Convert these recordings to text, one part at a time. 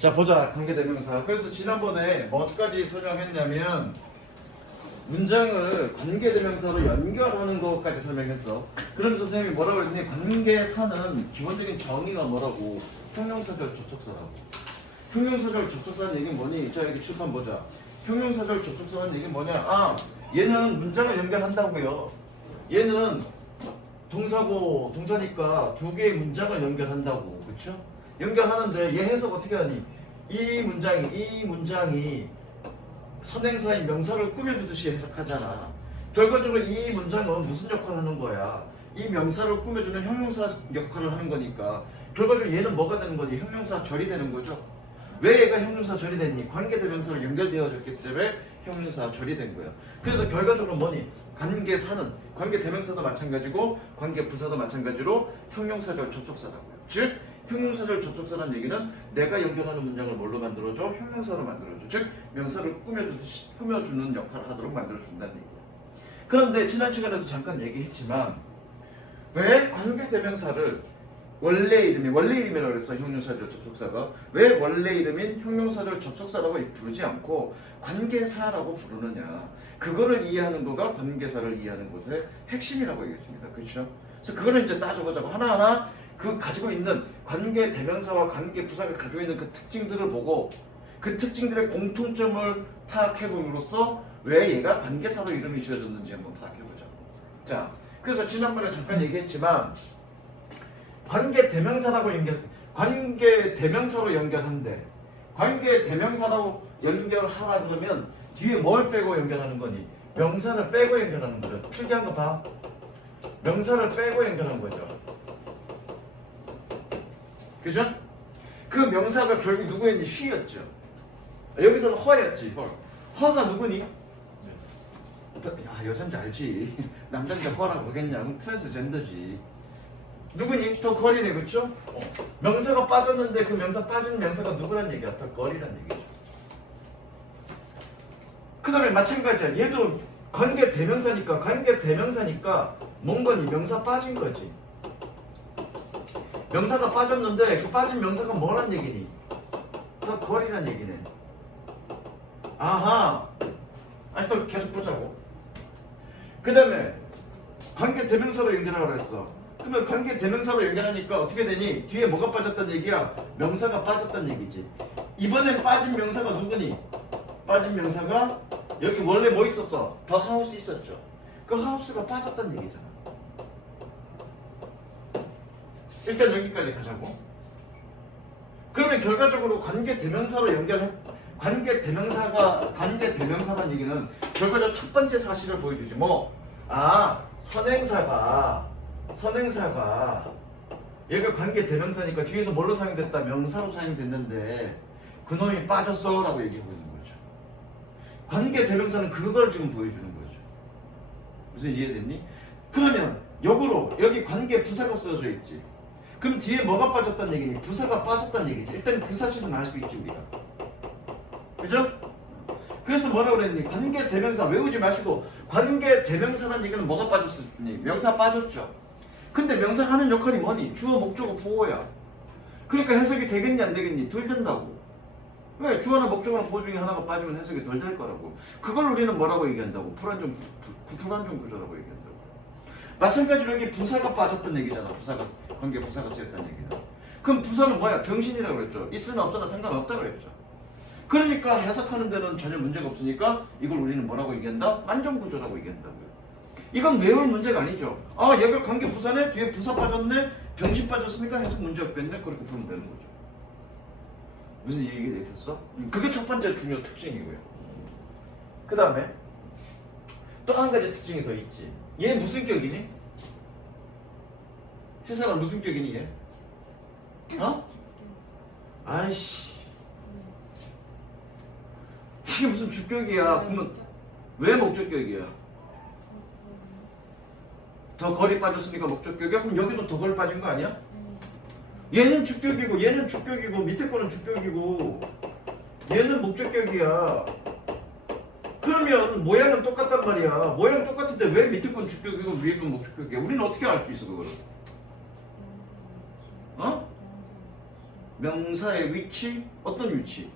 자 보자 관계대명사. 그래서 지난번에 뭐까지 설명했냐면 문장을 관계대명사로 연결하는 것까지 설명했어. 그러면서 선생님이 뭐라고 했니? 관계사는 기본적인 정의가 뭐라고? 형용사절 접속사라고. 형용사절 접속사라는 얘기는 뭐니? 자 여기 칠판 보자. 형용사절 접속사라는 얘기는 뭐냐? 아 얘는 문장을 연결한다고요. 얘는 동사고 동사니까 두 개의 문장을 연결한다고. 그쵸? 연결하는데 얘 해석 어떻게 하니? 이 문장이 선행사인 명사를 꾸며주듯이 해석하잖아. 결과적으로 이 문장은 무슨 역할을 하는 거야? 이 명사를 꾸며주는 형용사 역할을 하는 거니까 결과적으로 얘는 뭐가 되는 거지? 형용사절이 되는 거죠. 왜 얘가 형용사절이 됐니? 관계대명사로 연결되어졌기 때문에 형용사절이 된 거야. 그래서 결과적으로 뭐니? 관계사는 관계대명사도 마찬가지고 관계부사도 마찬가지로 형용사절 접속사라고요. 즉 형용사절 접속사라는 얘기는 내가 연결하는 문장을 뭘로 만들어줘? 형용사로 만들어줘. 즉 명사를 꾸며주는 역할을 하도록 만들어준다는 얘기야. 그런데 지난 시간에도 잠깐 얘기했지만 왜 관계대명사를 원래 이름이라고 그랬어. 형용사절 접속사가 왜 원래 이름인 형용사절 접속사라고 부르지 않고 관계사라고 부르느냐. 그거를 이해하는 거가 관계사를 이해하는 것의 핵심이라고 얘기했습니다. 그렇죠? 그래서 그거를 이제 따져보자고 하나하나 그 가지고 있는 관계대명사와 관계부사가 가지고 있는 그 특징들을 보고 그 특징들의 공통점을 파악해봄으로써 왜 얘가 관계사로 이름이 지어졌는지 한번 파악해보자. 자, 그래서 지난번에 잠깐 얘기했지만 관계대명사로 연결한대. 관계대명사로 연결하라 그러면 뒤에 뭘 빼고 연결하는 거니? 명사를 빼고 연결하는 거죠. 필기한 거 봐. 명사를 빼고 연결한 거죠. 그죠? 그 명사가 결국 누구였니? she였죠. 여기서는 her였지. her가 누구니? 야 여잔지 알지. 남잔지 her라고 그러겠냐? 그럼 트랜스젠더지. 누구니? 더 거리네. 그쵸? 명사가 빠졌는데 그 명사 빠진 명사가 누구란 얘기야? 더 거리란 얘기죠. 그 다음에 마찬가지야. 얘도 관계대명사니까 뭔 거니? 명사 빠진 거지. 명사가 빠졌는데 그 빠진 명사가 뭐란 얘기니? 더 거리란 얘기네. 아하. 아니 또 계속 보자고. 그 다음에 관계대명사로 연결하라고 했어. 그러면 관계대명사로 연결하니까 어떻게 되니? 뒤에 뭐가 빠졌단 얘기야? 명사가 빠졌단 얘기지. 이번엔 빠진 명사가 누구니? 빠진 명사가 여기 원래 뭐 있었어? 더 하우스 있었죠. 그 하우스가 빠졌단 얘기잖아. 일단 여기까지 가자고. 그러면 결과적으로 관계대명사라는 얘기는 결과적으로 첫 번째 사실을 보여주지. 뭐? 아, 선행사가 얘가 관계대명사니까 뒤에서 뭘로 사용됐다? 명사로 사용됐는데 그놈이 빠졌어 라고 얘기하고 있는 거죠. 관계대명사는 그걸 지금 보여주는 거죠. 무슨 이해됐니? 그러면 역으로 여기 관계부사가 써져 있지. 그럼 뒤에 뭐가 빠졌다는 얘기니? 부사가 빠졌다는 얘기지. 일단 그 사실은 알 수 있지 우리가. 그죠? 그래서 뭐라고 그랬니? 관계대명사 외우지 마시고 관계대명사라는 얘기는 뭐가 빠졌니? 명사 빠졌죠. 근데 명사 하는 역할이 뭐니? 주어, 목적어, 보어야. 그러니까 해석이 되겠니 안 되겠니? 덜 된다고. 왜? 주어나 목적어나 보어 중에 하나가 빠지면 해석이 덜 될 거라고. 그걸 우리는 뭐라고 얘기한다고? 불완전 구조라고 얘기한다고. 마찬가지로 여기 부사가 빠졌던 얘기잖아. 관계부사가 쓰였다는 얘기다. 그럼 부사는 뭐야? 병신이라고 그랬죠. 있으나 없으나 상관없다고 그랬죠. 그러니까 해석하는 데는 전혀 문제가 없으니까 이걸 우리는 뭐라고 얘기한다? 만정구조라고 얘기한다고요. 이건 외울 문제가 아니죠. 아 얘가 관계부사네? 뒤에 부사 빠졌네? 병신 빠졌으니까 해석 문제 없겠네? 그렇게 보면 되는 거죠. 무슨 얘기 됐어? 그게 첫 번째 중요 특징이고요. 그 다음에 또 한 가지 특징이 더 있지. 얘 무슨 격이니? 세상은 무슨 격이니 얘? 어? 아이씨 이게 무슨 주격이야. 그러면 왜 목적격이야? 더 거리 빠졌으니까 목적격이야? 그럼 여기도 더 거리 빠진 거 아니야? 얘는 주격이고 얘는 주격이고 밑에 거는 주격이고 얘는 목적격이야. 그러면 모양은 똑같단 말이야. 모양 똑같은데 왜 밑에 건 주격이고 위에 건 목적격이야? 우리는 어떻게 알 수 있어 그거를? 어? 명사의 위치? 어떤 위치?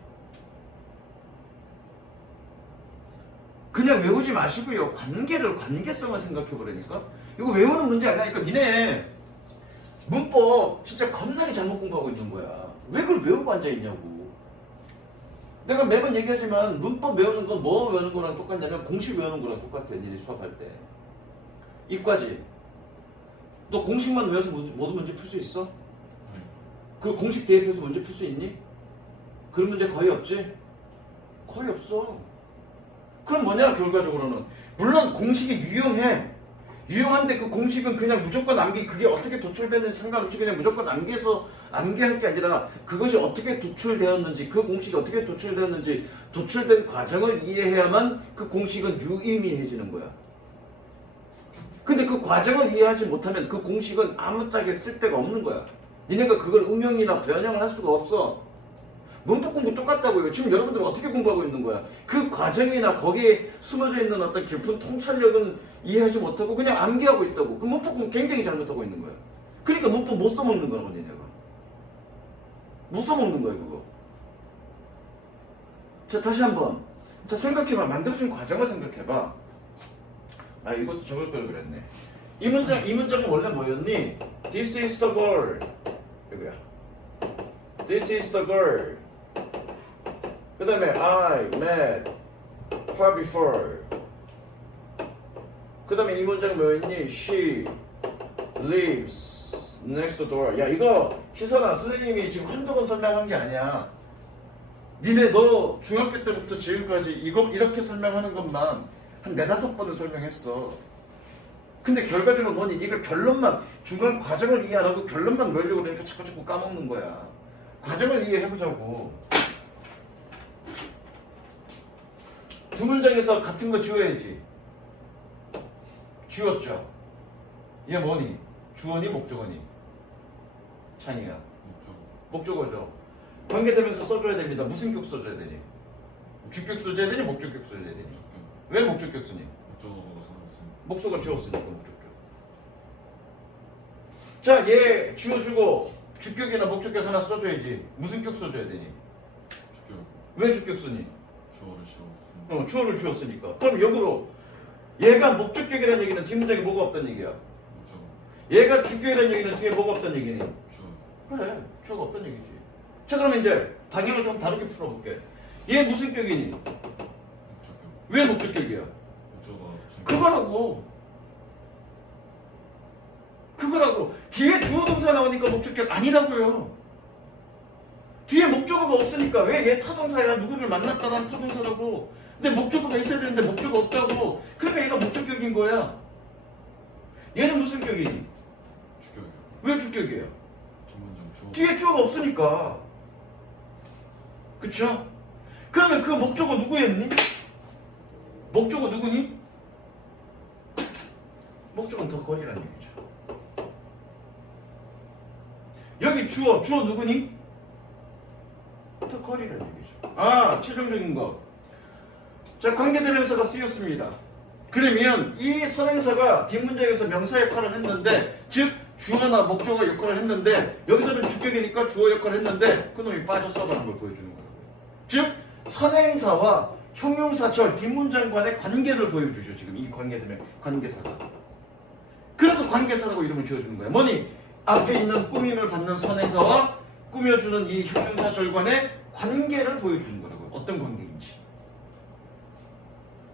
그냥 외우지 마시고요. 관계성을 생각해 보라니까. 이거 외우는 문제 아니라니까. 니네 문법 진짜 겁나게 잘못 공부하고 있는 거야. 왜 그걸 외우고 앉아있냐고. 내가 매번 얘기하지만 문법 외우는 건 뭐 외우는 거랑 똑같냐면 공식 외우는 거랑 똑같아. 니네 수업할 때. 이과지. 너 공식만 외워서 모든 문제 풀 수 있어? 그 공식 대입해서 문제 풀 수 있니? 그런 문제 거의 없지? 거의 없어. 그럼 뭐냐 결과적으로는. 물론 공식이 유용해. 유용한데 그 공식은 그냥 무조건 그게 어떻게 도출되는지 상관없이 그냥 무조건 암기할 게 아니라 그것이 어떻게 도출되었는지, 그 공식이 어떻게 도출되었는지, 도출된 과정을 이해해야만 그 공식은 유의미해지는 거야. 근데 그 과정을 이해하지 못하면 그 공식은 아무짝에 쓸데가 없는 거야. 니네가 그걸 응용이나 변형을 할 수가 없어. 문법 공부 똑같다고요. 지금 여러분들은 어떻게 공부하고 있는 거야? 그 과정이나 거기에 숨어져 있는 어떤 깊은 통찰력은 이해하지 못하고 그냥 암기하고 있다고. 그 문법 공부 굉장히 잘못하고 있는 거야. 그러니까 문법 못 써먹는 거라고 니네가. 못 써먹는 거야 그거. 자 다시 한번. 자 생각해봐. 만들어진 과정을 생각해봐. 아 이것도 적을 걸 그랬네. 이 문장은 원래 뭐였니? This is the girl. 여기야. This is the girl. 그 다음에 I met her before. 그 다음에 이 문장은 뭐였니? She lives next door. 야 이거 희선아 선생님이 지금 한두 번 설명한 게 아니야. 니네 너 중학교 때부터 지금까지 이거 이렇게 설명하는 것만 한 4-5번을 설명했어. 근데 결과적으로 뭐니? 네가 결론만 중간 과정을 이해 안 하고 결론만 외우려고 그러니까 자꾸 까먹는 거야. 과정을 이해해보자고. 두 문장에서 같은 거 지워야지. 지웠죠? 얘 뭐니? 주어니 목적어니? 찬이야. 목적어죠. 관계되면서 써줘야 됩니다. 무슨 격 써줘야 되니? 주격 써줘야 되니? 목적격 써줘야 되니? 왜 목적격 쓰니? 목적어를 지웠으니까 목적격. 자, 얘 지워주고 주격이나 목적격 하나 써줘야지. 무슨 격 써줘야 되니? 주격. 왜 주격 쓰니? 주어를 지웠으니까. 주어를 지웠으니까. 그럼 역으로 얘가 목적격이라는 얘기는 뒷문장에 뭐가 없다는 얘기야? 목적어. 얘가 주격이라는 얘기는 뒤에 뭐가 없다는 얘기니? 주어. 그래, 주어가 없다는 얘기지. 자, 그럼 이제 방향을 좀 다르게 풀어볼게. 얘 무슨 격이니? 목적격. 왜 목적격이야? 목적어. 그거라고. 뒤에 주어 동사 나오니까 목적격 아니라고요. 뒤에 목적어가 없으니까 왜 얘 타동사야? 누구를 만났다라는 타동사라고. 근데 목적어가 있어야 되는데 목적어 없다고. 그러니까 얘가 목적격인 거야. 얘는 무슨 격이니? 주격이요. 왜 주격이에요? 전문점 주어. 뒤에 주어가 없으니까. 그쵸? 그러면 그 목적어 누구였니? 목적어 누구니? 목적어는 더 거리라는 얘기죠. 여기 주어 누구니? 더 거리라는 얘기죠. 아, 최종적인 거. 자, 관계대명사가 쓰였습니다. 그러면 이 선행사가 뒷문장에서 명사 역할을 했는데, 즉 주어나 목적어 역할을 했는데 여기서는 주격이니까 주어 역할을 했는데 그놈이 빠졌어라는 걸 보여주는 거예요. 즉 선행사와 형용사절 뒷문장 간의 관계를 보여주죠. 지금 이 관계사가. 그래서 관계사라고 이름을 지어주는 거예요. 뭐니? 앞에 있는 꾸밈을 받는 선행사와 꾸며주는 이 형용사절 간의 관계를 보여주는 거라고요. 어떤 관계인지.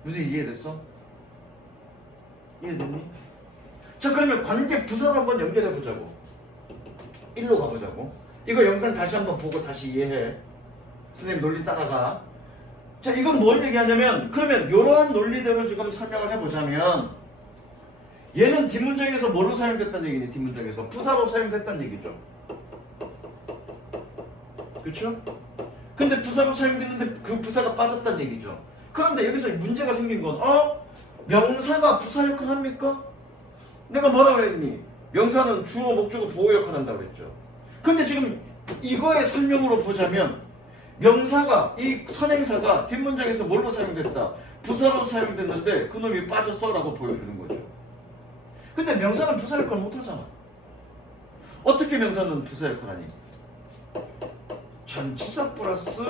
무슨 이해됐어? 이해됐니? 자, 그러면 관계 부사로 한번 연결해보자고. 일로 가보자고. 이거 영상 다시 한번 보고 다시 이해해. 선생님 논리 따라가. 자, 이건 뭘 얘기하냐면, 그러면 이러한 논리대로 지금 설명을 해보자면, 얘는 뒷문장에서 뭘로 사용됐다는 얘기니? 뒷문장에서 부사로 사용됐다는 얘기죠. 그쵸? 근데 부사로 사용됐는데 그 부사가 빠졌다는 얘기죠. 그런데 여기서 문제가 생긴 건 명사가 부사 역할을 합니까? 내가 뭐라고 했니? 명사는 주어, 목적어, 보호 역할을 한다고 했죠. 근데 지금 이거의 설명으로 보자면 명사가, 이 선행사가 뒷문장에서 뭘로 사용됐다? 부사로 사용됐는데 그놈이 빠졌어 라고 보여주는 거죠. 근데 명사는 부사 역할을 못하잖아. 어떻게 명사는 부사 역할을 하니? 전치사 플러스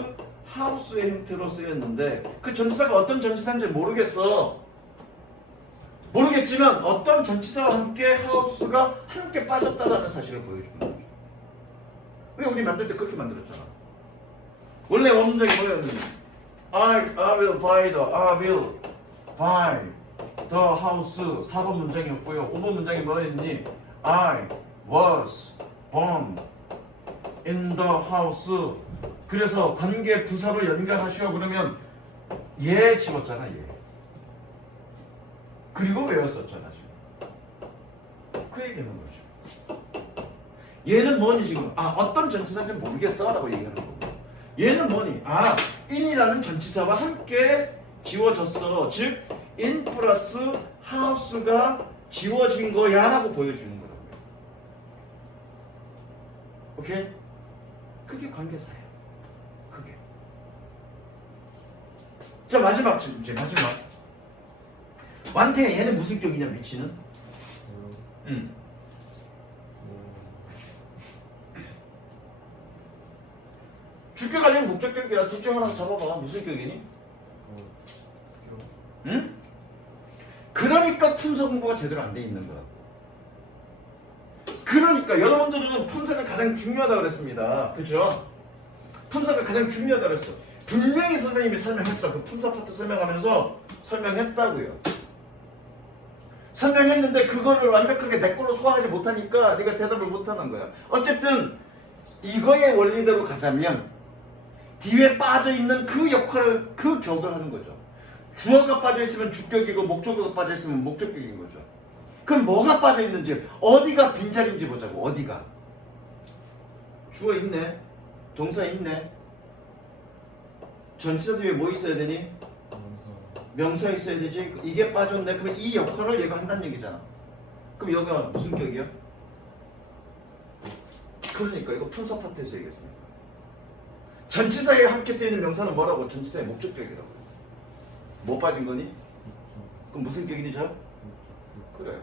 하우스의 형태로 쓰였는데 그 전치사가 어떤 전치사인지 모르겠어. 모르겠지만 어떤 전치사와 함께 하우스가 함께 빠졌다라는 사실을 보여주는 거죠. 왜 우리 만들 때 그렇게 만들었잖아. 원래 원문장이 뭐였는지 I will buy the house 4번 문장이었고요. 5번 문장이 뭐였니? I was born in the house. 그래서 관계 부사로 연결하시오 그러면 얘 집었잖아 얘. 그리고 외웠었잖아 지금. 그 얘기하는 거죠. 얘는 뭐니 지금? 어떤 전치사인지 모르겠어 라고 얘기하는 거고. 얘는 뭐니? in이라는 전치사와 함께 지워졌어. 즉 in 플러스 house가 지워진 거야 라고 보여주는 거라고요. 오케이? 그게 관계사예요. 그게. 자 마지막 이제 마지막. 완태 얘는 무슨 격이냐 위치는? 주격 아니면 목적격이야. 둘 중 하나 잡아봐. 무슨 격이니? 응? 그러니까 품사 공부가 제대로 안 돼 있는 거야. 그러니까 여러분들은 품사가 가장 중요하다고 그랬습니다. 그죠? 품사가 가장 중요하다고 그랬어. 분명히 선생님이 설명했어. 그 품사 파트 설명하면서 설명했다고요. 설명했는데 그거를 완벽하게 내 걸로 소화하지 못하니까 네가 대답을 못하는 거야. 어쨌든 이거의 원리대로 가자면 뒤에 빠져있는 그 역할을 그 격을 하는 거죠. 주어가 빠져있으면 주격이고 목적어가 빠져있으면 목적격인 거죠. 그럼 뭐가 빠져있는지 어디가 빈자리인지 보자고. 어디가 주어 있네, 동사 있네, 전치사 뒤에 뭐 있어야 되니? 명사 있어야 되지. 이게 빠졌네. 그럼 이 역할을 얘가 한다는 얘기잖아. 그럼 여기가 무슨 격이야? 그러니까 이거 품사 파트에서 얘기했습니다. 전치사에 함께 쓰이는 명사는 뭐라고? 전치사의 목적격이라고. 뭐 빠진 거니? 그럼 무슨 격이니 저? 그래.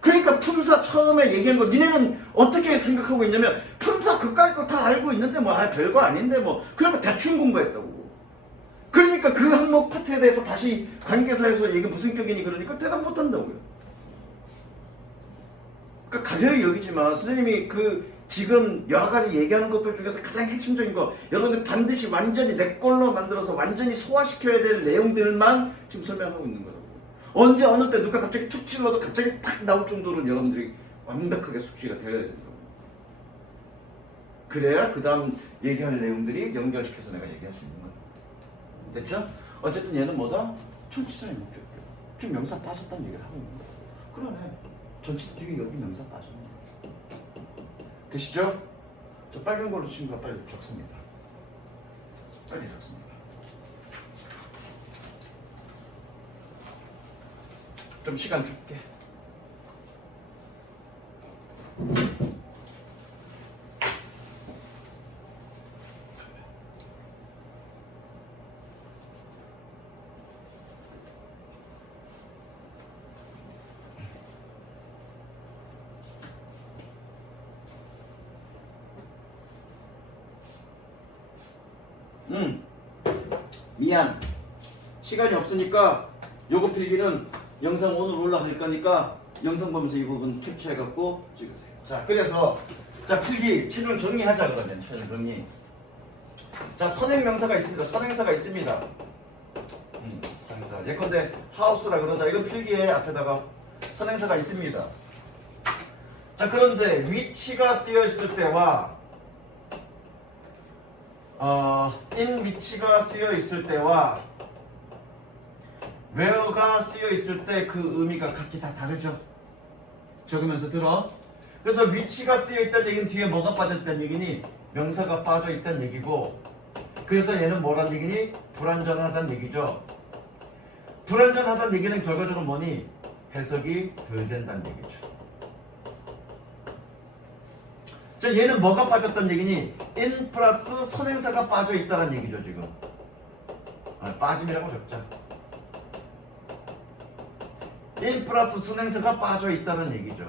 그러니까 품사 처음에 얘기한 거 니네는 어떻게 생각하고 있냐면 품사 그까이 거 다 알고 있는데 뭐 별거 아닌데 뭐 그러면 대충 공부했다고. 그러니까 그 항목 파트에 대해서 다시 관계사에서 이게 무슨 격이니 그러니까 대답 못 한다고요. 그러니까 가벼이 여기지만 선생님이 그 지금 여러 가지 얘기하는 것들 중에서 가장 핵심적인 거 여러분들 반드시 완전히 내 걸로 만들어서 완전히 소화시켜야 될 내용들만 지금 설명하고 있는 거라고. 언제 어느 때 누가 갑자기 툭 찔러도 갑자기 탁 나올 정도로 여러분들이 완벽하게 숙지가 되어야 된다고. 그래야 그 다음 얘기할 내용들이 연결시켜서 내가 얘기할 수 있는 거야. 됐죠? 어쨌든 얘는 뭐다? 전치사의 목적격. 좀 명사 빠졌다는 얘기를 하고 있는 거야. 그러네. 전치사 뒤에 여기 명사 빠졌네. 되시죠? 저 빨간 걸로 친구가 빨리 적습니다. 빨리 적습니다. 좀 시간 줄게. 미안. 시간이 없으니까 요거 필기는 영상 오늘 올라갈 거니까 영상 보면서 이 부분 캡처해갖고 찍으세요. 자, 그래서 자 필기 최종 정리하자 그러면 최종 정리. 자, 선행명사가 있습니다. 선행사가 있습니다. 선행사. 예컨대 하우스라 그러자. 이건 필기에 앞에다가 선행사가 있습니다. 자, 그런데 위치가 쓰여 있을 때와 in 위치가 쓰여 있을 때와 where가 쓰여 있을 때 그 의미가 각기 다 다르죠. 적으면서 들어. 그래서 위치가 쓰여 있다는 얘기는 뒤에 뭐가 빠졌다는 얘기니? 명사가 빠져 있다는 얘기고, 그래서 얘는 뭐란 얘기니? 불완전하다는 얘기죠. 불완전하다는 얘기는 결과적으로 뭐니? 해석이 덜 된다는 얘기죠. 자, 얘는 뭐가 빠졌다는 얘기니? in 플러스 선행사가 빠져 있다는 얘기죠, 지금. 빠짐이라고 적자. in 플러스 선행사가 빠져 있다는 얘기죠.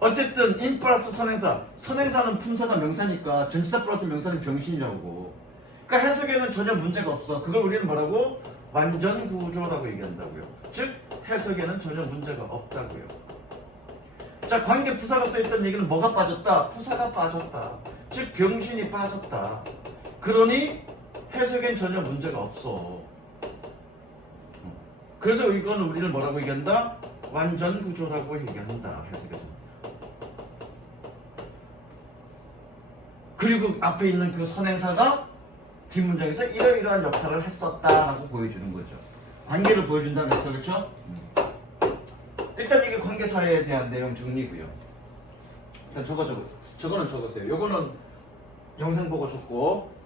어쨌든 인 플러스 선행사. 선행사는 품사가 명사니까 전치사 플러스 명사는 병신이라고. 그러니까 해석에는 전혀 문제가 없어. 그걸 우리는 뭐라고? 완전 구조라고 얘기한다고요. 즉 해석에는 전혀 문제가 없다고요. 자, 관계 부사가 써있다는 얘기는 뭐가 빠졌다? 부사가 빠졌다. 즉 병신이 빠졌다. 그러니 해석엔 전혀 문제가 없어. 그래서 이건 우리를 뭐라고 얘기한다? 완전 구조라고 얘기한다. 해석에서. 그리고 앞에 있는 그 선행사가 뒷문장에서 이러이러한 역할을 했었다라고 보여주는 거죠. 관계를 보여준다는 해서 그렇죠? 일단 이게 관계사에 대한 내용 정리고요. 일단 저거는 적으세요. 요거는 영상 보고 적고.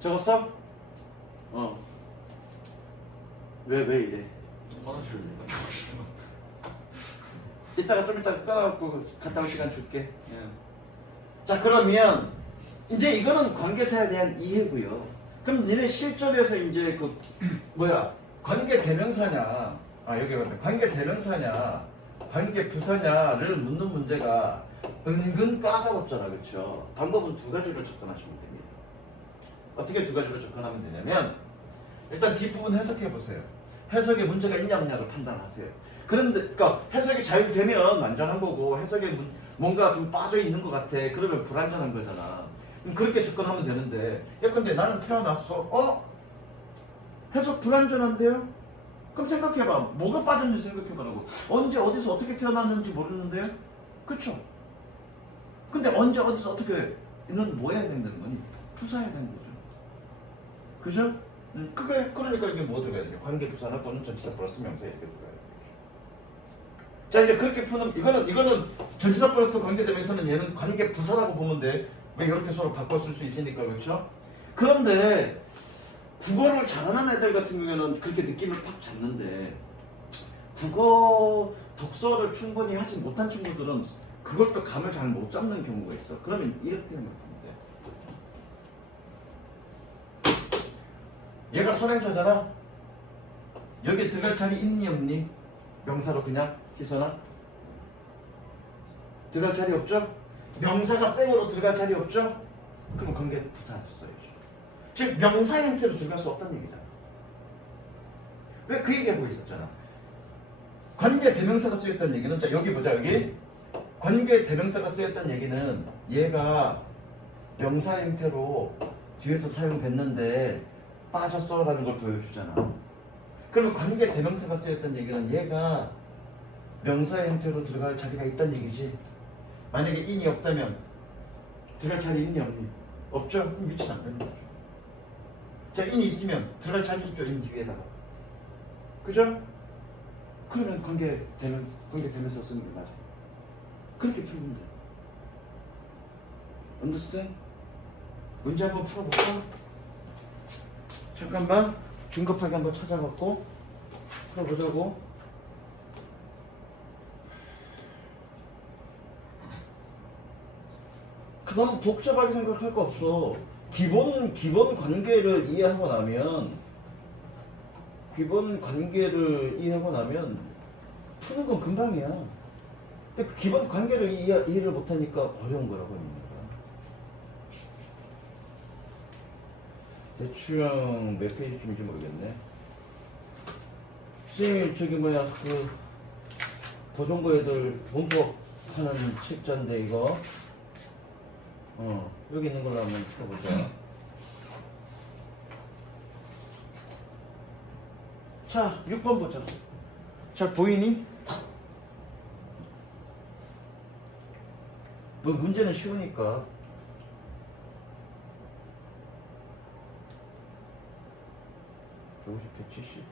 적었어? 왜 이래? 화장실 갔다 이따가 좀 이따가 꺼갖고 갔다 올 시간 줄게. 예. 자, 그러면 이제 이거는 관계사에 대한 이해고요. 그럼 니네 실전에서 이제 그 관계 대명사냐, 여기 맞네. 관계 대명사냐, 관계 부사냐를 묻는 문제가 은근 까다롭잖아, 그렇죠? 방법은 두 가지로 접근하시면 됩니다. 어떻게 두 가지로 접근하면 되냐면 일단 뒷부분 해석해 보세요. 해석에 문제가 있냐 없냐를 판단하세요. 그런데 그러니까 해석이 잘 되면 완전한 거고 해석에 뭔가 좀 빠져 있는 것 같아. 그러면 불완전한 거잖아. 그렇게 접근하면 되는데 예컨대 나는 태어났어. 해석 불완전한데요? 그럼 생각해봐. 뭐가 빠졌는지 생각해보라고. 언제 어디서 어떻게 태어났는지 모르는데요? 그쵸? 근데 언제 어디서 어떻게 이건 뭐 해야 된다는 거니? 부사해야 되는 거죠. 그죠? 그러니까 이게 뭐 들어가야 돼요? 관계 부사나 또는 전치사 플러스 명사 이렇게 들어가야 되죠. 자, 이제 그렇게 푸는 이거는 전치사 플러스 관계 대명사는 얘는 관계 부사라고 보면 돼. 왜 이렇게 서로 바꿔 쓸 수 있으니까. 그렇죠? 그런데 국어를 잘하는 애들 같은 경우에는 그렇게 느낌을 탁 잡는데 국어 독서를 충분히 하지 못한 친구들은 그걸 또 감을 잘 못 잡는 경우가 있어. 그러면 이렇게 생각하면 돼. 얘가 선행사잖아. 여기 들어갈 자리 있니 없니? 명사로 그냥 희선아? 들어갈 자리 없죠? 명사가 생으로 들어갈 자리 없죠? 그럼 관계 부사 써야죠. 즉 명사 형태로 들어갈 수 없다는 얘기잖아. 왜 그 얘기하고 있었잖아. 관계 대명사가 쓰였다는 얘기는, 자 여기 보자. 여기 관계 대명사가 쓰였다는 얘기는 얘가 명사 형태로 뒤에서 사용됐는데 빠졌어 라는 걸 보여주잖아. 그러면 관계 대명사가 쓰였다는 얘기는 얘가 명사 형태로 들어갈 자리가 있다는 얘기지. 만약에 인이 없다면 들어갈 자리 있니 없니? 없죠? 그럼 위치는 안 되는 거죠. 자, 인이 있으면 들어갈 자리 있죠. 인 뒤에다가. 그죠? 그러면 관계 대명사 쓰는 게 맞아. 그렇게 풀면 돼. Understand? 문제 한번 풀어볼까? 잠깐만 긴급하게 한번 찾아갖고 풀어보자고. 너무 복잡하게 생각할 거 없어. 기본 관계를 이해하고 나면 푸는 건 금방이야. 근데 그 기본 관계를 이해를 못하니까 어려운 거라고 하는 거야. 대충 몇 페이지쯤인지 모르겠네. 선생님 그 도전고 애들 문법하는 책자인데 이거 여기 있는 걸로 한번 풀어보자. 자, 6번 보자. 잘 보이니? 뭐 문제는 쉬우니까. 자, 170.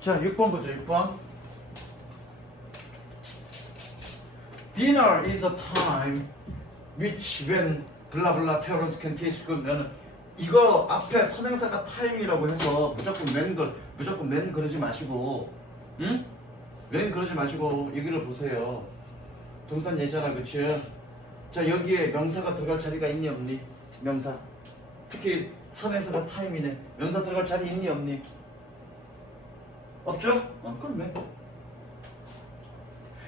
자, 6번 보자. 6번. Dinner is a time which when 블라블라 parents can teach 그러면 이거 앞에 선행사가 time이라고 해서 무조건 맨 그러지 마시고, 응? 웬 그러지 마시고 여기를 보세요. 동산 예잖아, 그치? 자, 여기에 명사가 들어갈 자리가 있니 없니? 명사. 특히 선행사가 타임이네. 명사 들어갈 자리 있니 없니? 없죠? 그럼 왜?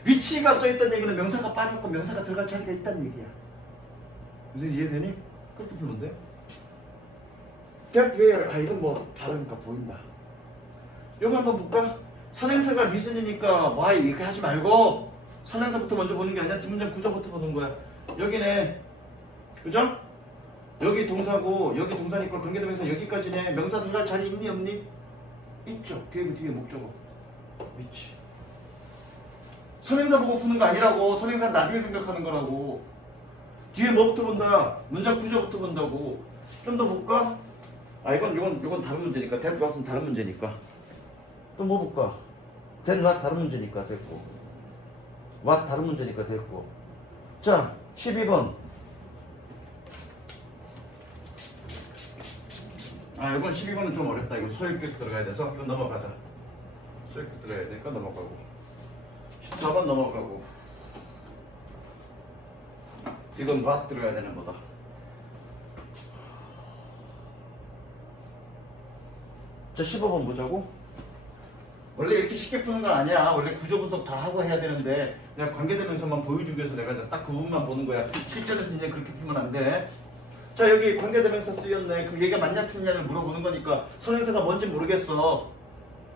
위치가 써있다는 얘기는 명사가 빠졌고 명사가 들어갈 자리가 있다는 얘기야. 무슨 이해되니? 그렇게 풀면 돼. That where, 이건 뭐 다르니까 보인다. 이거 한번 볼까? 선행사가 리즌이니까 why 이렇게 하지 말고 선행사부터 먼저 보는 게 아니라 뒷문장 구조부터 보는 거야. 여기네, 그죠? 여기 동사고 여기 동사니까 관계대명사 여기까지네. 명사 들어갈 자리 있니 없니? 있죠. 뒤에 목적어 위치. 선행사 보고 푸는 거 아니라고. 선행사 나중에 생각하는 거라고. 뒤에 뭐부터 본다? 문장 구조부터 본다고. 좀 더 볼까? 이건 다른 문제니까. that what은 다른 문제니까. 또 뭐 볼까? that what 다른 문제니까 됐고. what 다른 문제니까 됐고. 자, 12번. 이건 12번은 좀 어렵다. 이거 소유격 들어가야 돼서 이건 넘어가자. 소유격 들어가야 되니까 넘어가고. 14번 넘어가고. 이건 what 들어가야 되는 거다. 자, 15번 보자고. 원래 이렇게 쉽게 푸는 건 아니야. 원래 구조 분석 다 하고 해야 되는데 그냥 관계대명사만 보여주기 위해서 내가 딱 그 부분만 보는 거야. 실전에서 이제 그렇게 풀면 안 돼. 자, 여기 관계대명사 쓰였네. 그럼 얘가 맞냐 틀리냐를 물어보는 거니까 선행사가 뭔지 모르겠어.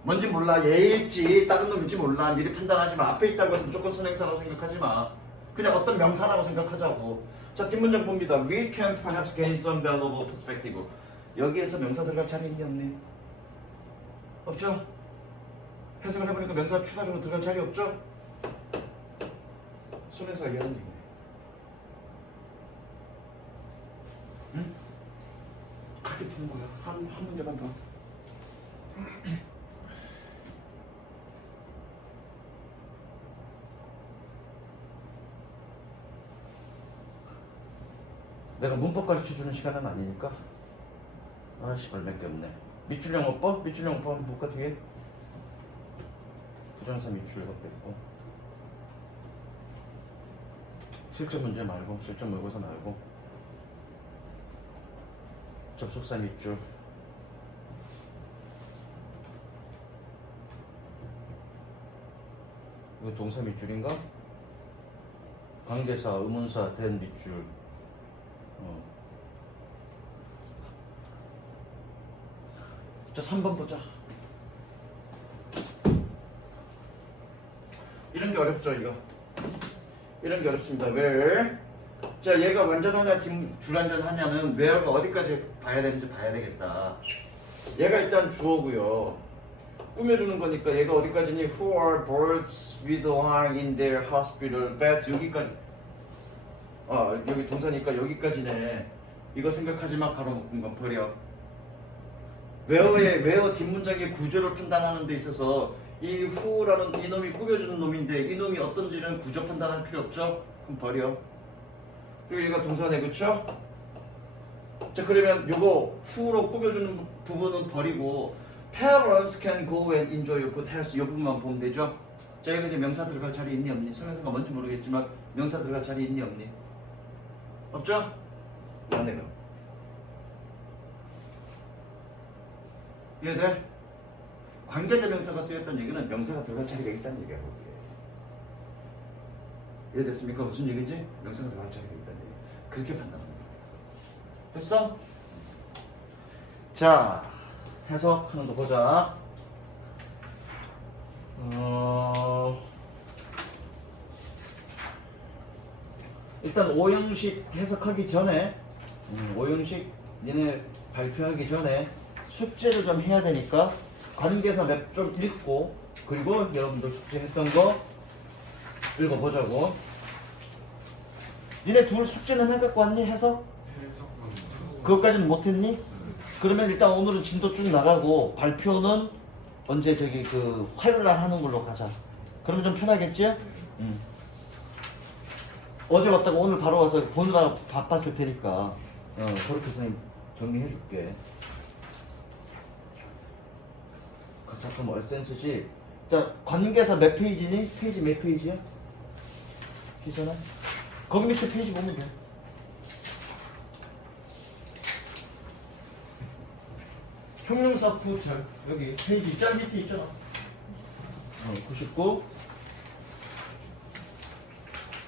뭔지 몰라. 얘일지 다른 놈일지 몰라. 미리 판단하지 마. 앞에 있다고 해서 무조건 선행사라고 생각하지 마. 그냥 어떤 명사라고 생각하자고. 자, 뒷문장 봅니다. We can perhaps gain some valuable perspective. 여기에서 명사 들어갈 자리 있니 없니? 없죠? 해석을 해보니까 명사 추가적으로 들어갈 자리 없죠? 선행사가 얘는 얘기네. 응? 그렇게 푸는 거야. 한 문제만 더. 내가 문법 가르쳐주는 시간은 아니니까. 씨발 몇 개 없네. 밑줄 영어법? 밑줄 영어법 한번 볼까 뒤에? 부정사 밑줄 됐고. 실전 문제 말고, 실전 모의고사 말고. 접속사 밑줄. 이거 동사 밑줄인가? 관계사, 의문사, 된 밑줄. 자, 3번 보자. 이런 게 어렵죠, 이거. 이런 게 어렵습니다. where. 자, 얘가 완전하냐, 불완전하냐는 where가 어디까지 봐야 되는지 봐야 되겠다. 얘가 일단 주어고요. 꾸며주는 거니까 얘가 어디까지니? Who are birds with lying in their hospital beds. 여기까지. 여기 동사니까 여기까지네. 이거 생각하지 마. 가로 묶은 건 버려. where 뒷문장의 구조를 판단하는 데 있어서 이 who라는 이놈이 꾸며주는 놈인데 이놈이 어떤지는 구조 판단할 필요 없죠? 그럼 버려. 그리고 얘가 동사네, 그쵸? 자, 그러면 요거 who로 꾸며주는 부분은 버리고 Parents can go and enjoy your good health. 이 부분만 보면 되죠? 자, 여기 이제 명사 들어갈 자리 있니 없니? 설명서가 뭔지 모르겠지만 명사 들어갈 자리 있니 없니? 없죠? 안 내가. 이해돼? 관계대명사가 쓰였다는 얘기는 명사가 들어갈 자리가 있다는 얘기야. 이해됐습니까? 무슨 얘기인지? 명사가 들어갈 자리가 있다는 얘기. 그렇게 판단합니다. 됐어? 자, 해석하는 거 보자. 일단 오형식 해석하기 전에 오형식 니네 발표하기 전에 숙제를 좀 해야 되니까 관계사 맵 좀 읽고 그리고 여러분들 숙제했던 거 읽어보자고. 니네 둘 숙제는 해갖고 왔니? 해석? 그것까지는 못했니? 그러면 일단 오늘은 진도 쭉 나가고 발표는 언제 화요일날 하는 걸로 가자. 그러면 좀 편하겠지? 어제 왔다가 오늘 바로 와서 보느라 바빴을 테니까 그렇게 선생님 정리해줄게. 자꾸 뭐 에센스지. 자, 관계사 몇 페이지니? 페이지 몇 페이지야? 기잖아. 거기 밑에 페이지 보면 돼. 형용사 구절 여기 페이지 짤 밑에 있잖아. 99.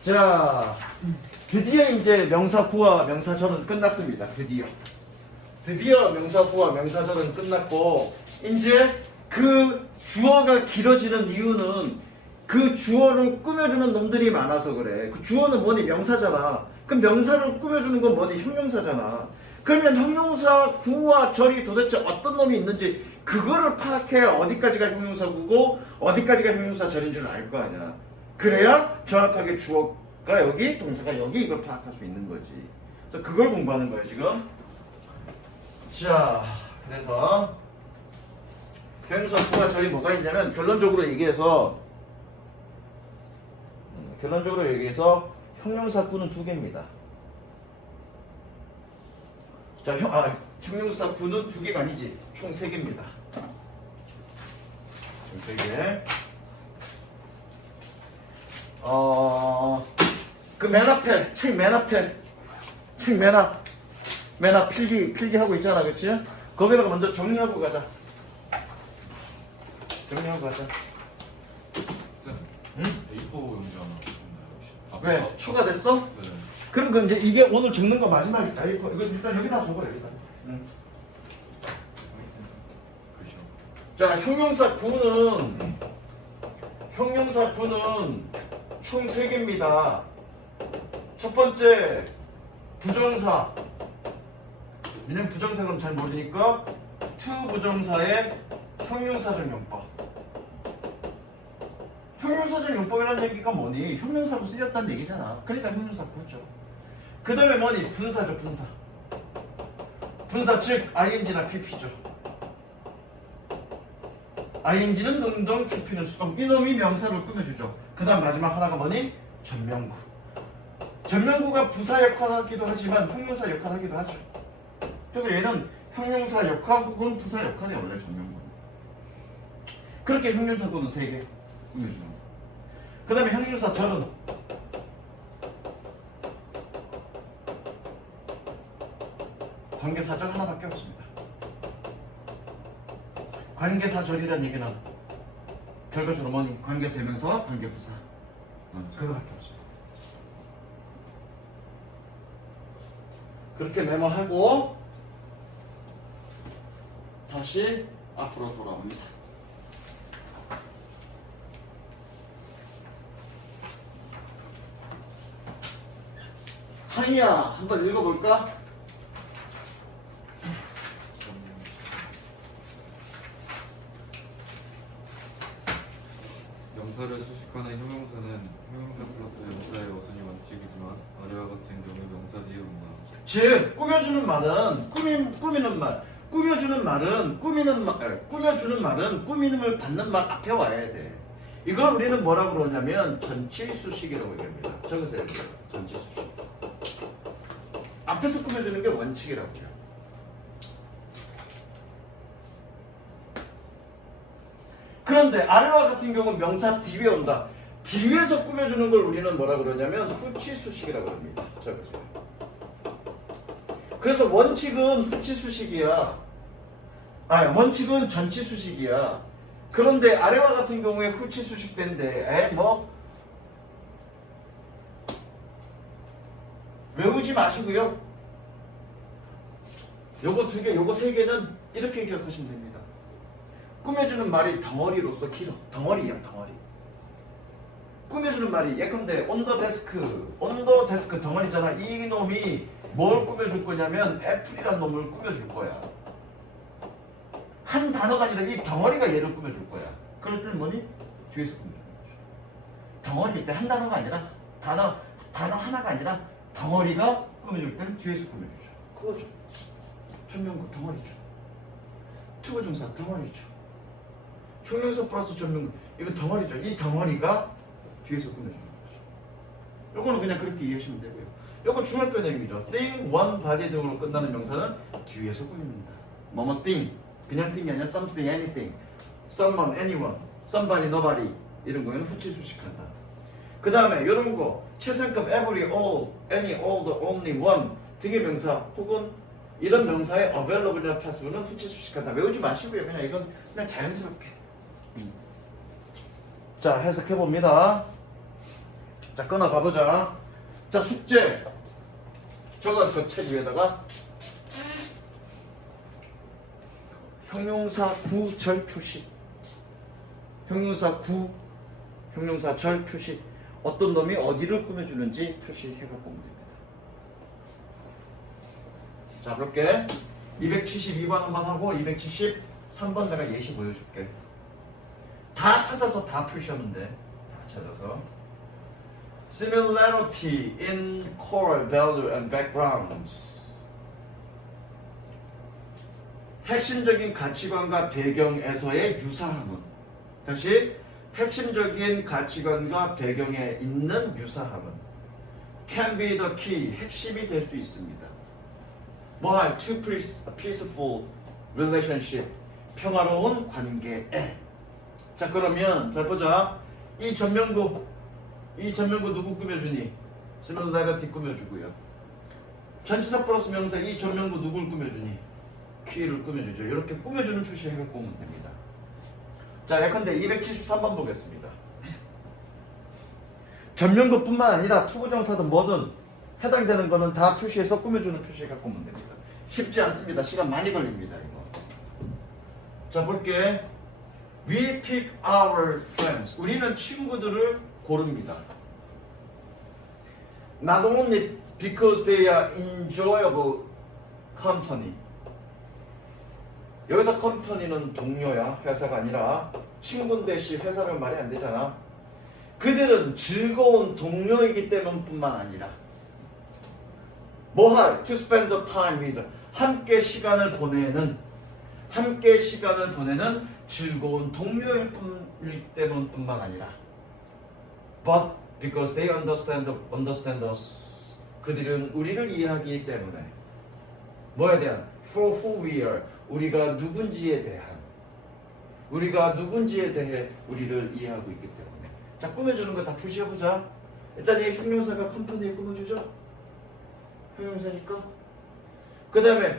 자, 드디어 이제 명사 구와 명사절은 끝났습니다. 드디어 명사 구와 명사절은 끝났고, 이제 그 주어가 길어지는 이유는 그 주어를 꾸며주는 놈들이 많아서 그래. 그 주어는 뭐니? 명사잖아. 그럼 명사를 꾸며주는 건 뭐니? 형용사잖아. 그러면 형용사 구와 절이 도대체 어떤 놈이 있는지 그거를 파악해야 어디까지가 형용사 구고 어디까지가 형용사 절인 줄 알 거 아니야. 그래야 정확하게 주어가 여기, 동사가 여기 이걸 파악할 수 있는 거지. 그래서 그걸 공부하는 거예요 지금. 자, 그래서 형용사 구와 절이 뭐가 있냐면 결론적으로 얘기해서 형용사 구는 두 개입니다. 자, 형용사 구는 두 개가 아니지. 총 세 개입니다. 총 세 개. 그 맨 앞에, 책 맨 앞 필기하고 있잖아, 그치? 거기다가 먼저 정리하고 가자. 응? A4 용지 하나 있나요? 왜? 추가됐어? 네. 그럼 그 이제 이게 오늘 적는 거 마지막이다. 이거 일단 여기다 적어라, 여기다. 응. 그렇죠. 자, 형용사 구는 총 3개입니다. 첫 번째, 부정사. 니는 부정사 그럼 잘 모르니까 to 부정사의 형용사적 용법. 형용사적 용법이라는 얘기가 뭐니? 형용사로 쓰였다는 얘기잖아. 그러니까 형용사 구죠. 그 다음에 뭐니? 분사죠, 분사. 분사 즉 ing나 pp죠. ing는 능동, pp는 수동. 이놈이 명사를 꾸며주죠. 그 다음 마지막 하나가 뭐니? 전명구. 전명구가 부사 역할하기도 하지만 형용사 역할하기도 하죠. 그래서 얘는 형용사 역할 혹은 부사 역할이 원래 전명구. 그렇게 형용사구는 3개 꾸며주는 거예요. 그 다음에 형용사 절은 관계사절 하나밖에 없습니다. 관계사절이라는 얘기는 결과적으로 뭐니? 관계대명사와 관계부사. 그거밖에 없습니다. 그렇게 메모하고 다시 앞으로 돌아옵니다. 찬이야, 한번 읽어볼까? 명사를 수식하는 형용사는 형용사 플러스 명사의 어순이 원칙이지만 아래와 같은 경우 명사 뒤에 온다. 즉 꾸며주는 말은 꾸며주는 말은 꾸미는을 받는 말 앞에 와야 돼. 이걸 우리는 뭐라고 그러냐면 전치수식이라고 얘기합니다. 적으세요. 전치수식. 앞에서 꾸며주는 게 원칙이라고요. 그런데 아래와 같은 경우는 명사 뒤에 온다. 뒤에서 꾸며주는 걸 우리는 뭐라 그러냐면 후치수식이라고 합니다. 적으세요. 그래서 원칙은 후치수식이야. 원칙은 전치수식이야. 그런데 아래와 같은 경우에 후치수식된데 외우지 마시고요. 요거 두 개, 요거 세 개는 이렇게 기억하시면 됩니다. 꾸며주는 말이 덩어리로서 길어. 덩어리야, 덩어리. 꾸며주는 말이 예컨대 on the desk 덩어리잖아. 이 놈이 뭘 꾸며줄 거냐면 애플이란 놈을 꾸며줄 거야. 한 단어가 아니라 이 덩어리가 얘를 꾸며줄 거야. 그럴 때는 뭐니? 뒤에서 꾸며주는 거죠. 덩어리일 때 한 단어가 아니라 단어 하나가 아니라 덩어리가 꾸며줄 때는 뒤에서 꾸며주죠. 그거죠. 전명구 덩어리죠. 투부정사 덩어리죠. 형용사 플러스 전명구 이거 덩어리죠. 이 덩어리가 뒤에서 꾸며주는 거죠. 요거는 그냥 그렇게 이해하시면 되고요. 요거 중학교 내용이죠. thing, one, body 등으로 끝나는 명사는 뒤에서 꾸밉니다. 뭐뭐 thing, 그냥 thing이 아니라 something, anything, someone, anyone. somebody, nobody 이런 거에는 후치수식한다. 그 다음에 이런 거 최상급 every, all, any, all, the, only, one 등의 명사 혹은 이런 명사의 available이나 passive는 후치수식한다. 외우지 마시고요. 그냥 이건 그냥 자연스럽게. 자, 해석해 봅니다. 자, 끊어 가보자. 자, 숙제. 적어서 책 위에다가 형용사 구절 표시. 형용사 구, 형용사 절 표시. 어떤 놈이 어디를 꾸며주는지 표시해 갖고 오면 됩니다. 자, 볼게. 272번 한번 하고 273번 내가 예시 보여줄게. 다 찾아서 다 표시하면 돼. 다 찾아서. Similarity in core value and backgrounds. 핵심적인 가치관과 배경에서의 유사함은. 다시 핵심적인 가치관과 배경에 있는 유사함은 can be the key. 핵심이 될 수 있습니다. 뭐할 to peaceful relationship. 평화로운 관계에. 자, 그러면 잘 보자. 이 전명구 누구 꾸며주니? similarity 꾸며주고요. 전치사 플러스 명사 이 전명구 누굴 꾸며주니? key를 꾸며주죠. 이렇게 꾸며주는 표시 해갖고 오면 됩니다. 자, 예컨대 273번 보겠습니다. 전명구뿐만 아니라 투부정사든 뭐든 해당되는 거는 다 표시해서 꾸며주는 표시 해갖고 오면 됩니다. 쉽지 않습니다. 시간 많이 걸립니다. 이거. 자, 볼게. We pick our friends. 우리는 친구들을 고릅니다. Not only because they are enjoyable company. 여기서 컴퍼니는 동료야. 회사가 아니라 친구인데 씨 회사라면 말이 안 되잖아. 그들은 즐거운 동료이기 때문뿐만 아니라 뭐할? To spend the time with. 함께 시간을 보내는 즐거운 동료일 때문뿐만 아니라 but because they understand us. 그들은 우리를 이해하기 때문에 뭐에 대한? For who we are. 우리가 누군지에 대해 우리를 이해하고 있기 때문에. 자, 꾸며주는 거 다 표시해보자. 일단 이 형용사가 컴퍼니에 꾸며주죠. 형용사니까. 그 다음에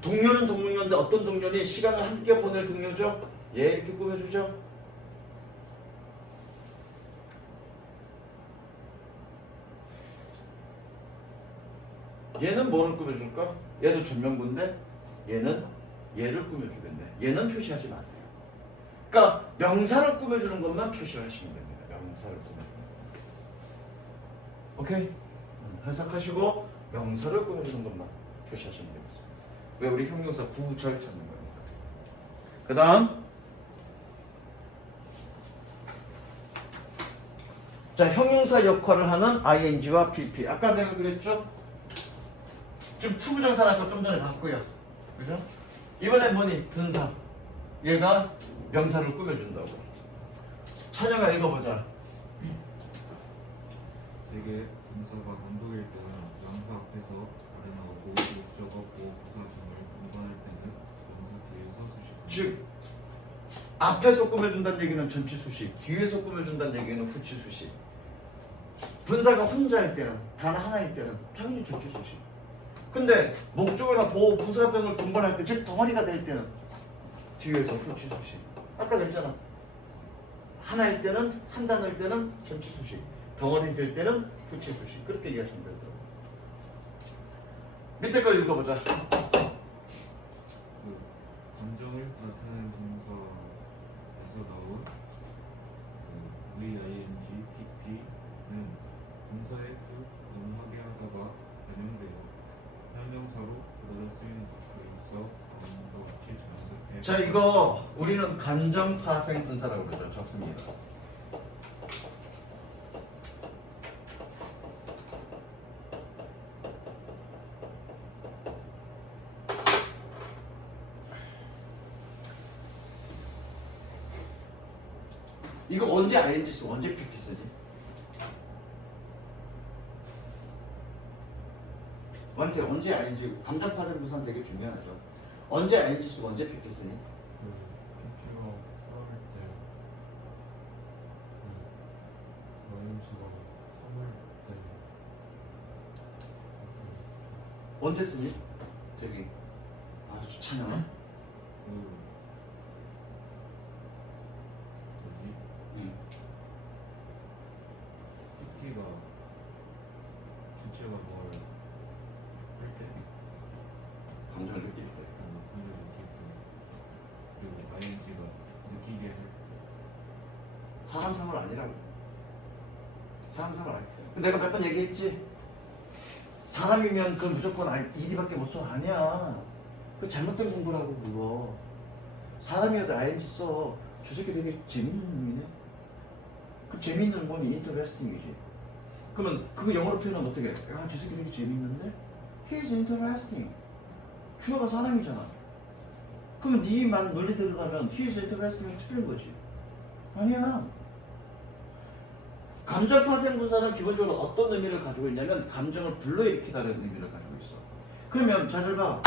동료는 동료인데 어떤 동료니? 시간을 함께 보낼 동료죠. 얘 이렇게 꾸며주죠. 얘는 뭐를 꾸며줄까? 얘도 전명구인데 얘는 얘를 꾸며주겠네. 얘는 표시하지 마세요. 그러니까 명사를 꾸며주는 것만 표시하시면 됩니다. 명사를 꾸며주는 것. 오케이? 해석하시고 명사를 꾸며주는 것만 표시하시면 되겠습니다. 왜 우리 형용사 구절 찾는 거니까. 그 다음 자, 형용사 역할을 하는 ing와 pp. 아까 내가 그랬죠? 좀 투부정사라는 거 좀 전에 봤고요. 그죠? 이번엔 뭐니? 분사. 얘가 명사를 꾸며준다고. 찬영아 읽어보자. 대개 분사가 단독일 때는 명사 앞에서 아래 나오고 목적어 보호 부사점을 동반할 때는 명사 뒤에서 수식합니다. 즉 앞에서 꾸며준다는 얘기는 전치 수식, 뒤에서 꾸며준다는 얘기는 후치 수식. 분사가 혼자일 때는, 단 하나일 때는 당연히 전치 수식. 근데 목적어나 보호 부사 등을 동반할 때, 즉 덩어리가 될 때는 뒤에서 후치 수식. 아까 그랬잖아. 하나일 때는, 한 단어일 때는 전치 수식, 덩어리 될 때는 후치 수식. 그렇게 이해하시면 되더라고요. 밑에 걸 읽어보자. 그 감정을 나타내는 동사에서 나온 그 VING, PP는 동사의 뜻 음하게 하다가 변형되어 형용사로 불어져 쓰이는 것에 있어 다음과 같이 전환돼. 자, 이거 우리는 감정 파생 분사라고 그러죠. 적습니다. 이거 언제 ING 쓰고 언제 PP 쓰지? 언제 ING? 감정 파생 분사는 되게 중요하죠. 언제 ING 쓰고 언제 PP 쓰니? PP가 언제 쓰니? 저기 아주 찬양아? 그 뭐지? 응. PT가 주체가 뭘 할 때, 감정을 느낄 때. 감정을 느낄 때, 그리고 ING가 느끼게 할 때. 사람 상을 아니라고. 사람 상을 아니. 내가 몇 번 얘기했지. 사람이면 그건 무조건 일이밖에 못 써. 아니야. 그 잘못된 공부라고 그거. 사람이어도 ING 써. 저 새끼 되게 재밌는 놈이네. 그 재밌는 거니 interesting이지. 그러면 그거 영어로 표현하면 어떻게 해? 야, 저 새끼 되게 재밌는데? He is interesting. 주어가 사람이잖아. 그러면 네 말 논리대로 가면 he is interesting이 틀린 거지. 아니야. 감정 파생 분사는 기본적으로 어떤 의미를 가지고 있냐면 감정을 불러일으키다는 의미를 가지고 있어. 그러면 잘 봐.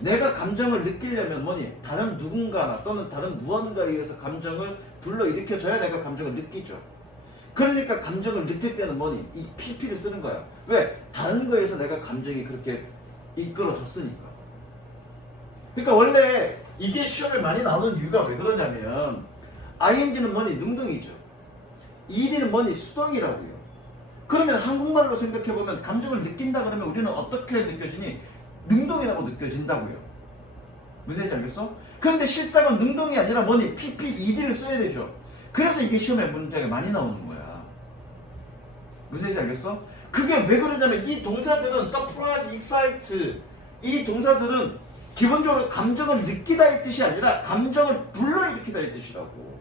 내가 감정을 느끼려면 뭐니? 다른 누군가나 또는 다른 무언가에 의해서 감정을 불러일으켜줘야 내가 감정을 느끼죠. 그러니까 감정을 느낄 때는 뭐니? 이 PP를 쓰는 거야. 왜? 다른 거에서 내가 감정이 그렇게 이끌어졌으니까. 그러니까 원래 이게 시험에 많이 나오는 이유가 왜 그러냐면 ING는 뭐니? 능동이죠. ED는 뭐니? 수동이라고요. 그러면 한국말로 생각해보면 감정을 느낀다 그러면 우리는 어떻게 느껴지니? 능동이라고 느껴진다고요. 무슨 얘기인지 알겠어? 그런데 실상은 능동이 아니라 뭐니? PP, ED를 써야 되죠. 그래서 이게 시험에 문제가 많이 나오는 거야. 무슨 얘기인지 알겠어? 그게 왜 그러냐면 이 동사들은 surprise, excite 이 동사들은 기본적으로 감정을 느끼다의 뜻이 아니라 감정을 불러일으키다의 뜻이라고.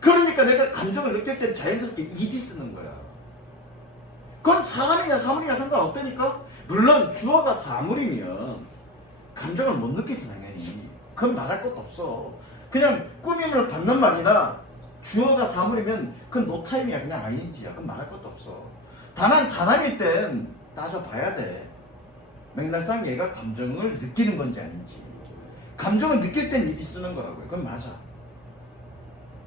그러니까 내가 감정을 느낄 때 자연스럽게 ED 쓰는 거야. 그건 사람이냐 사물이냐 상관없다니까? 물론 주어가 사물이면 감정을 못 느끼지 당연히. 그건 말할 것도 없어. 그냥 꾸밈을 받는 말이나 주어가 사물이면 그건 노타임이야. 그냥 ING야. 그건 말할 것도 없어. 다만 사람일 땐 따져봐야 돼. 맥락상 얘가 감정을 느끼는 건지 아닌지. 감정을 느낄 땐 ED 쓰는 거라고요. 그건 맞아.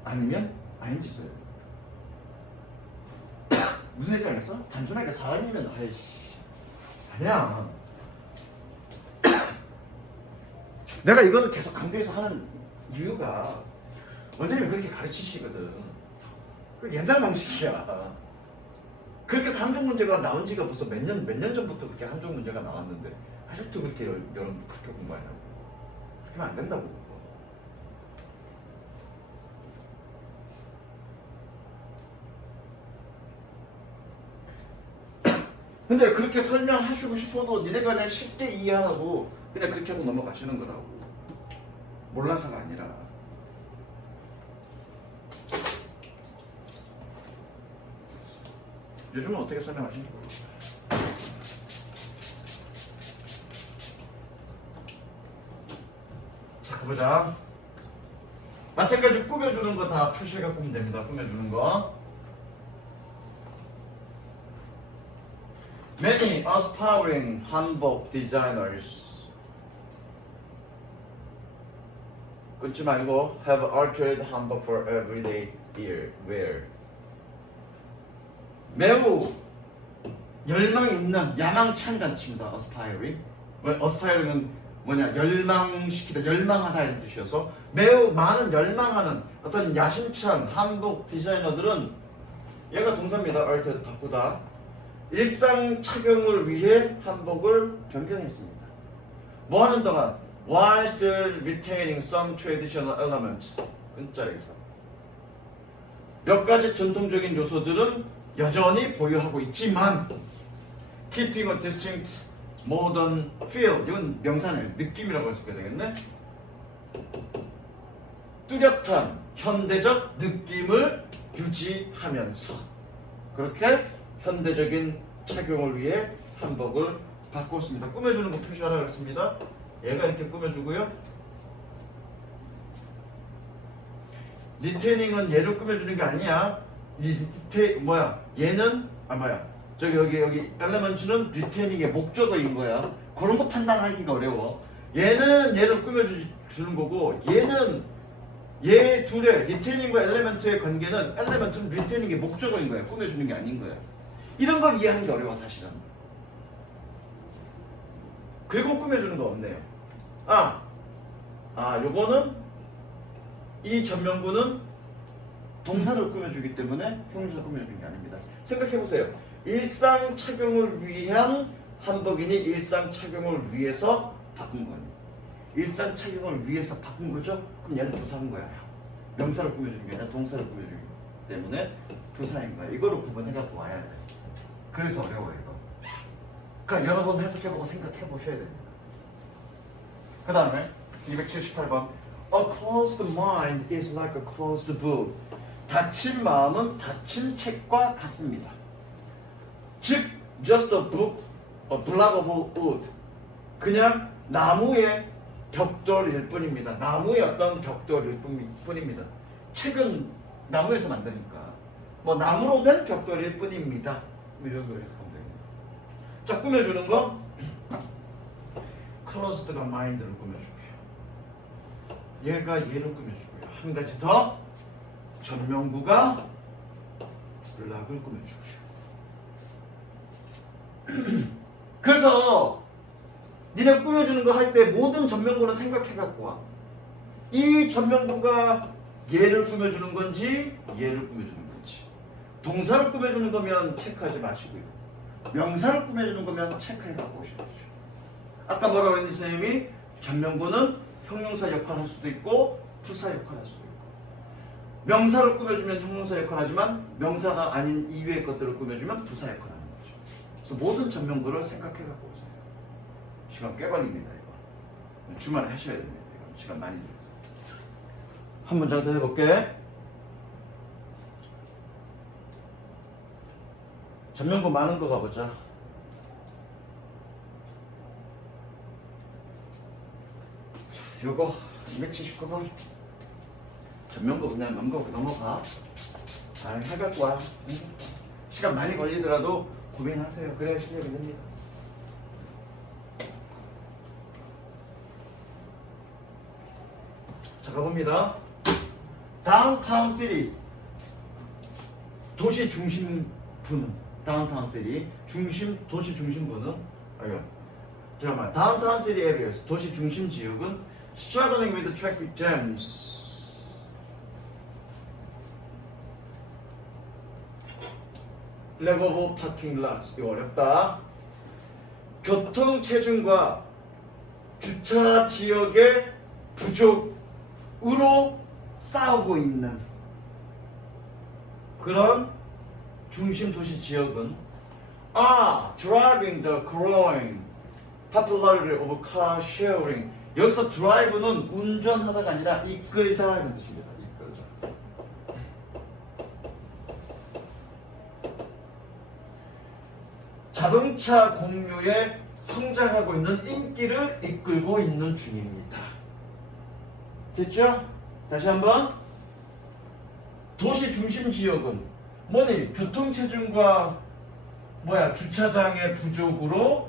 아니면 ING 써요. 무슨 얘기 알겠어? 단순하게 사람이면 아이씨 아니야. 내가 이거를 계속 강조해서 하는 이유가 원장님이 그렇게 가르치시거든. 그 옛날 방식이야. 그렇게 해서 함정 문제가 나온 지가 벌써 몇 년 전부터 그렇게 함정 문제가 나왔는데 아직도 그렇게 여러분 그렇게 공부하냐고. 그렇게 하면 안 된다고. 근데 그렇게 설명하시고 싶어도 니네가 그냥 쉽게 이해하라고 그냥 그렇게 하고 넘어가시는 거라고. 몰라서가 아니라. 요즘은 어떻게 설명하시는지 모르겠어요. 자, 가보자. 마찬가지 꾸며주는 거 다 표시해갖고 보면 됩니다. 꾸며주는 거. Many aspiring 한복 designers 끊지 말고 have altered 한복 for everyday wear. 매우 열망 있는 야망찬 같습니다. aspiring. aspiring은 뭐냐? 열망시키다, 열망하다 이런 뜻이어서 매우 많은 열망하는 어떤 야심찬 한복 디자이너들은 얘가 동사입니다. altered 바꾸다. 일상 착용을 위해 한복을 변경했습니다. 뭐 하는 동안? While still retaining some traditional elements. 끈자에서 몇 가지 전통적인 요소들은 여전히 보유하고 있지만 keeping a distinct modern feel. 이건 명사네요. 느낌이라고 했을 때 되겠네. 뚜렷한 현대적 느낌을 유지하면서 그렇게 현대적인 착용을 위해 한복을 바꿨습니다. 꾸며주는 거 표시하라 그랬습니다. 얘가 이렇게 꾸며주고요. 리테닝은 얘를 꾸며주는 게 아니야. 얘는 여기 엘레먼트는 리테닝의 목적어인 거야. 그런 거 판단하기가 어려워. 얘는 얘를 꾸며주는 거고 얘는 얘 둘의 리테닝과 엘레먼트의 관계는 엘레먼트는 리테닝의 목적어인 거야. 꾸며주는 게 아닌 거야. 이런 걸 이해하는 게 어려워 사실은. 그리고 꾸며주는 거 없네요. 요거는 이 전면부는 동사를 꾸며주기 때문에 형용사를 꾸며주는 게 아닙니다. 생각해보세요. 일상 착용을 위한 한복이니 일상 착용을 위해서 바꾼 거니. 일상 착용을 위해서 바꾼 거죠? 그럼 얘는 부사인 거야. 명사를 꾸며주는 게 아니라 동사를 꾸며주기 때문에 부사인 거야. 이거를 구분해갖고 와야 돼. 그래서 어려워요, 이거. 그러니까 여러 번 해석해보고 생각해보셔야 됩니다. 그 다음에 278번 A closed mind is like a closed book. 닫힌 마음은 닫힌 책과 같습니다. 즉, just a book, a block of wood. 그냥 나무의 벽돌일 뿐입니다. 나무의 어떤 벽돌일 뿐입니다. 책은 나무에서 만드니까 뭐 나무로 된 벽돌일 뿐입니다. 이 정도로 해석하면 됩니다. 자, 꾸며주는 거 closed가 mind를 꾸며주고요. 얘가 얘를 꾸며주고요. 한 가지 더 전명구가 블락을 꾸며주고요. 그래서 니네 꾸며주는 거 할 때 모든 전명구는 생각해갖고 와. 이 전명구가 얘를 꾸며주는 건지 얘를 꾸며주는 건지. 동사를 꾸며주는 거면 체크하지 마시고요. 명사를 꾸며주는 거면 체크해갖고 오셔야죠. 아까 뭐라고 그랬니 선생님이? 전명구는 형용사 역할을 할 수도 있고 부사 역할을 할 수도 있고, 명사를 꾸며주면 형용사 역할을 하지만 명사가 아닌 이외의 것들을 꾸며주면 부사 역할을 하는 거죠. 그래서 모든 전명구를 생각해갖고 오세요. 시간 꽤 걸립니다. 이거 주말에 하셔야 됩니다. 이거 시간 많이 들어서. 한 문장 더 해볼게. 전명구 많은 거 가보자. 요거 279번 전명구 그냥 넘어가. 잘 해갖고 와. 시간 많이 걸리더라도 고민하세요. 그래야 실력이 됩니다. 자, 가봅니다. 다운타운 시티, 도시 중심부는, 다운타운 시티 도시 중심부는 잠깐만. 다운타운 시티 에리어스, 도시 중심 지역은 struggling with traffic jams. level of parking lots. 이거 어렵다. 교통 체증과 주차 지역의 부족으로 싸우고 있는 그런 중심 도시 지역은 driving the growing popularity of car sharing. 여기서 드라이브는 운전하다가 아니라 이끌다 이런 뜻입니다. 이끌다. 자동차 공유에 성장하고 있는 인기를 이끌고 있는 중입니다. 됐죠? 다시 한번. 도시 중심 지역은 뭐니? 교통체증과 주차장의 부족으로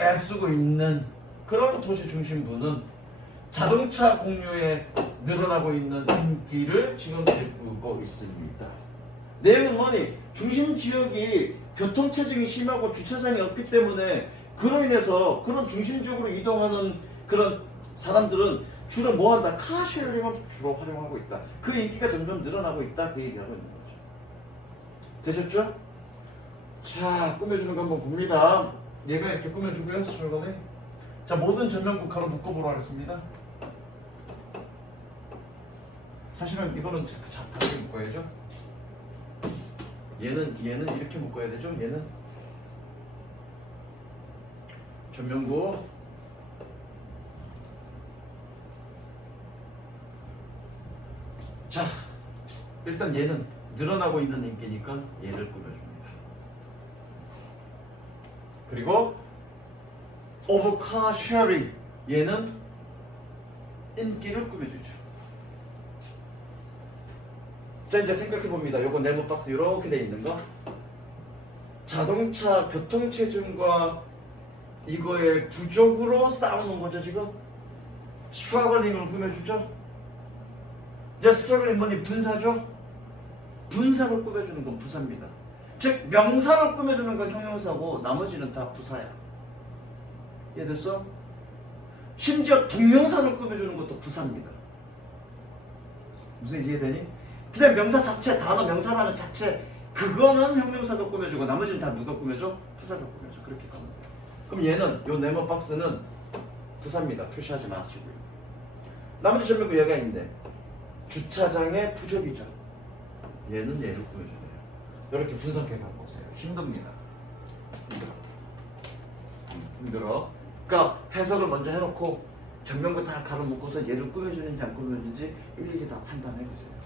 애쓰고 있는 그런 도시 중심부는 자동차 공유에 늘어나고 있는 인기를 지금 이끌고 있습니다. 내용은 뭐니? 중심 지역이 교통체증이 심하고 주차장이 없기 때문에 그로 인해서 그런 중심 지역으로 이동하는 그런 사람들은 주로 뭐한다? 카쉐어링을 주로 활용하고 있다. 그 인기가 점점 늘어나고 있다. 그 얘기하고 있는 거죠. 되셨죠? 자, 꾸며주는 거 한번 봅니다. 얘가 이렇게 꾸며주고요. 스트로건에. 자, 모든 전면국 가로 묶어보러 하겠습니다. 사실은 이거는 다르게 묶어야죠. 얘는 이렇게 묶어야 되죠. 얘는 전면구. 자, 일단 얘는 늘어나고 있는 인기니까 얘를 꾸며줍니다. 그리고 of car sharing, 얘는 인기를 꾸며주죠. 자, 이제 생각해봅니다. 요거 네모 박스 이렇게 돼 있는 거. 자동차 교통체증과 이거의 부족으로 싸우는 거죠. 지금 스트러글링을 꾸며주죠. 이제 스트러글링 뭐니? 분사죠. 분사를 꾸며주는 건 부사입니다. 즉 명사를 꾸며주는 건 형용사고 나머지는 다 부사야. 이해됐어? 심지어 동명사를 꾸며주는 것도 부사입니다. 무슨 이해되니? 그냥 명사 자체, 단어 명사라는 자체 그거는 형용사가 꾸며주고 나머지는 다 누가 꾸며줘? 부사가 꾸며줘. 그렇게 가면 돼요. 그럼 얘는 요 네모 박스는 부사입니다. 표시하지 마시고요. 나머지 설명구 얘가 있는데 주차장의 부적이죠. 얘는 얘를 꾸며주네요. 이렇게 분석해 갖고 오세요. 힘듭니다. 힘들어. 그러니까 해석을 먼저 해놓고 전면부 다 가로묶어서 얘를 꾸며주는지 안 꾸며주는지 일일이 다 판단해 보세요.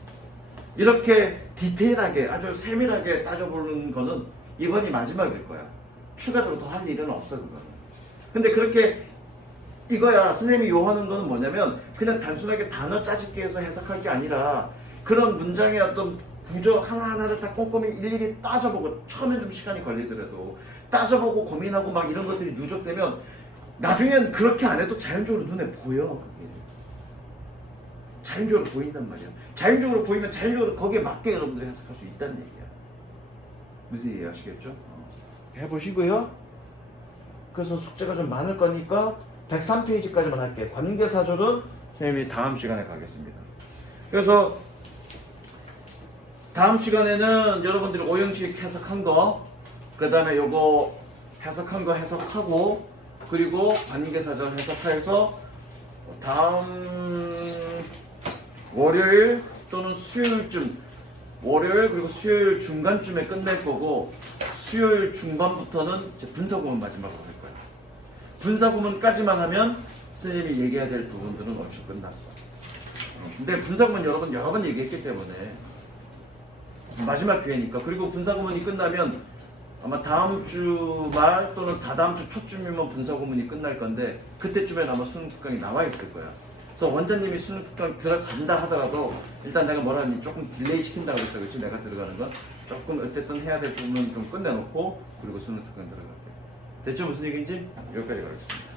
이렇게 디테일하게 아주 세밀하게 따져보는 거는 이번이 마지막일 거야. 추가적으로 더 할 일은 없어 그거는. 근데 그렇게 이거야 선생님이 요하는 거는 뭐냐면 그냥 단순하게 단어 짜집기 해서 해석할 게 아니라 그런 문장의 어떤 구조 하나하나를 다 꼼꼼히 일일이 따져보고 처음엔 좀 시간이 걸리더라도 따져보고 고민하고 막 이런 것들이 누적되면 나중엔 그렇게 안 해도 자연적으로 눈에 보여. 그게 자연적으로 보인단 말이야. 자연적으로 보이면 자연적으로 거기에 맞게 여러분들이 해석할 수 있다는 얘기야. 무슨 얘기 아시겠죠? 해보시고요. 그래서 숙제가 좀 많을 거니까 103페이지까지만 할게요. 관계사절은 선생님이 다음 시간에 가겠습니다. 그래서 다음 시간에는 여러분들이 오형식 해석한 거, 그 다음에 요거 해석한 거 해석하고, 그리고 관계사절 해석해서 다음 월요일 또는 수요일쯤, 월요일 그리고 수요일 중간쯤에 끝낼 거고, 수요일 중반부터는 이제 분사구문 마지막으로 할 거예요. 분사구문까지만 하면 선생님이 얘기해야 될 부분들은 얼추 끝났어. 근데 분사구문 여러 번 얘기했기 때문에 마지막 기회니까. 그리고 분사구문이 끝나면 아마 다음 주 말 또는 다다음 주 초쯤이면 분사구문이 끝날 건데 그때쯤에 아마 수능 특강이 나와 있을 거야. 그래서 원장님이 수능 특강 들어간다 하더라도 일단 내가 뭐라 하니 조금 딜레이 시킨다고 했어. 그렇지? 내가 들어가는 건 조금 어쨌든 해야 될 부분은 좀 끝내놓고 그리고 수능 특강 들어갈게. 대체 무슨 얘기인지 여기까지 가겠습니다.